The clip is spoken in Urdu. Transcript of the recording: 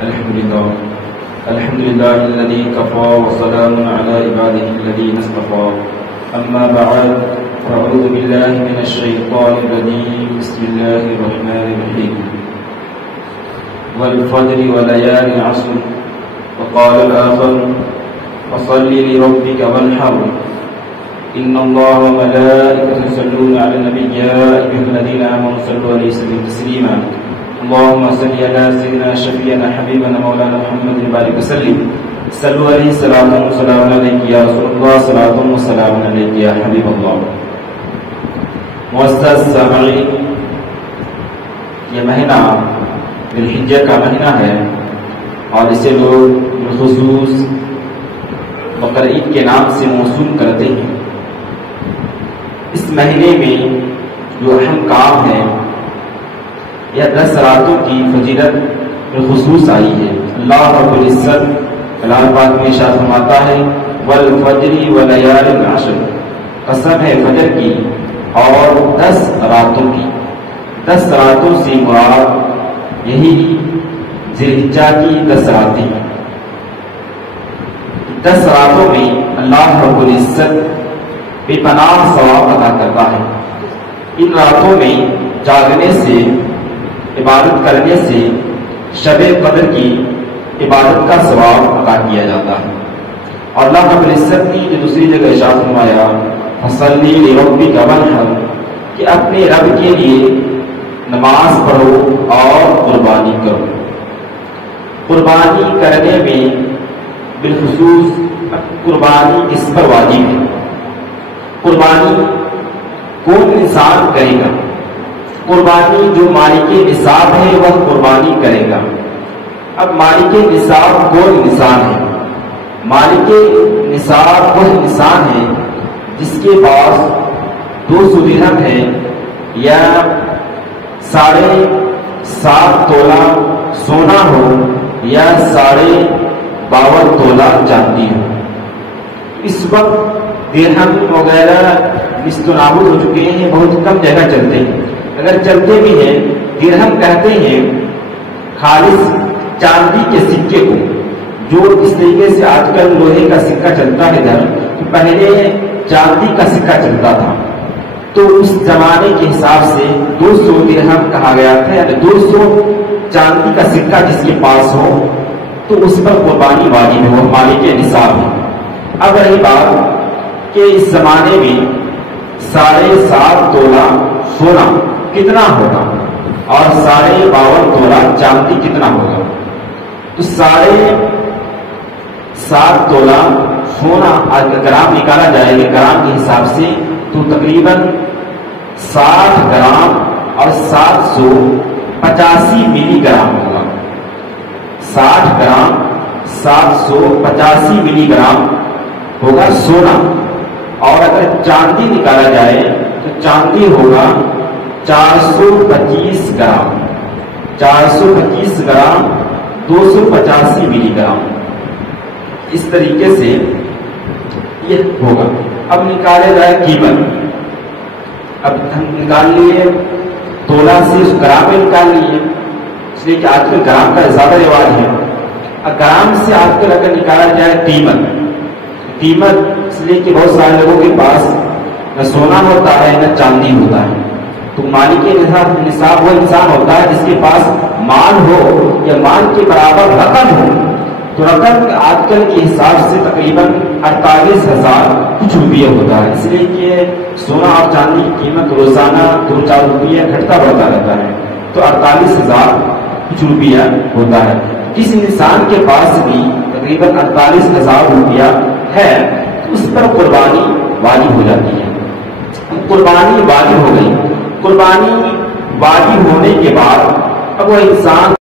الحمد لله الذي كفى وسلام على عباده الذين اصطفى. أما بعد فأعوذ بالله من الشيطان الرجيم. بسم الله الرحمن الرحيم. والفجر وليال عشر. وقال الآخر فصل لربك وانحر إن الله وملائكته يصلون على النبي يا أيها الذين آمنوا صلوا عليه وسلموا تسليما. اللهم صل على سيدنا شفيعنا حبيبنا مولانا محمد وبارك وسلم. صلوا عليه صلاة وسلام عليك يا رسول الله صلاة وسلام عليك يا حبيب الله. معزز سامعین، یہ مہینہ ذوالحجہ کا مہینہ ہے اور اسے لوگ بالخصوص بقر عید کے نام سے موسوم کرتے ہیں. اس مہینے میں جو اہم کام ہے یا 10 راتوں کی فضیلت بالخصوص آئی ہے. اللہ رب العزت کلام پاک میں ارشاد فرماتا ہے والفجر ولیال عشر، قسم ہے فجر کی اور 10 راتوں کی. 10 راتوں سے مراد یہی ذوالحجہ کی 10 راتیں ہیں. 10 راتوں میں اللہ رب العزت بے پناہ ثواب عطا کرتا ہے. ان راتوں میں جاگنے سے، عبادت کرنے سے شب قدر کی عبادت کا ثواب عطا کیا جاتا ہے. اور اللہ رب العزت نے جو دوسری جگہ ارشاد فرمایا فصلی لربک وانحر، کہ اپنے رب کے لیے نماز پڑھو اور قربانی کرو. قربانی کرنے میں بالخصوص قربانی کس پر واجب ہے؟ قربانی کون انسان کرے گا؟ قربانی جو مالک نصاب ہے وہ قربانی کرے گا. اب مالک نصاب کون انسان ہے؟ مالک نصاب وہ انسان ہے جس کے پاس 200 درہم ہے یا 7.5 تولہ سونا ہو یا 52 تولہ چاندی ہو. اس وقت درہم وغیرہ نست و نابود ہو چکے ہیں، بہت کم جگہ چلتے ہیں. اگر چلتے بھی ہیں درہم کہتے ہیں خالص چاندی کے سکے کو، جو اس طریقے سے آج کل لوہے کا سکہ چلتا ہے ادھر، پہلے چاندی کا سکہ چلتا تھا. تو اس زمانے کے حساب سے 200 درہم کہا گیا تھا، یعنی 200 چاندی کا سکہ جس کے پاس ہو تو اس پر قربانی واجب ہے، وہ مالک نصاب ہے. اب رہی بات کہ اس زمانے میں 7.5 تولہ سونا کتنا ہوگا اور 52 تولہ چاندی کتنا ہوگا؟ تو 7.5 تولہ سونا گرام نکالا جائے گا گرام کے حساب سے تو تقریباً 60 گرام اور 785 ملی گرام ہوگا. 60 گرام 785 ملی گرام ہوگا سونا. اور اگر چاندی نکالا جائے تو چاندی ہوگا 425 گرام. 425 گرام 285 ملی گرام. اس طریقے سے یہ ہوگا. اب نکالے جائے قیمت. اب ہم نکال لیے تولہ سے اس گرام میں نکال لیے، اس لیے کہ آج کل گرام کا زیادہ رواج ہے. اب گرام سے آج کل اگر نکالا جائے قیمت اس لیے کہ بہت سارے لوگوں کے پاس نہ سونا ہوتا ہے نہ چاندی ہوتا ہے. تو مالک نصاب وہ انسان ہوتا ہے جس کے پاس مال ہو یا مال کے برابر رقم ہو. تو رقم آج کل کے حساب سے تقریباً 48,000 کچھ روپیہ ہوتا ہے. اس لیے کہ سونا اور چاندی کی قیمت روزانہ 2-4 روپیہ گھٹتا بڑھتا رہتا ہے. تو 48,000 کچھ روپیہ ہوتا ہے. جس انسان کے پاس بھی تقریباً 48,000 روپیہ ہے تو اس پر قربانی واجب ہو جاتی ہے. قربانی واجب ہو گئی. قربانی واجب ہونے کے بعد اب وہ انسان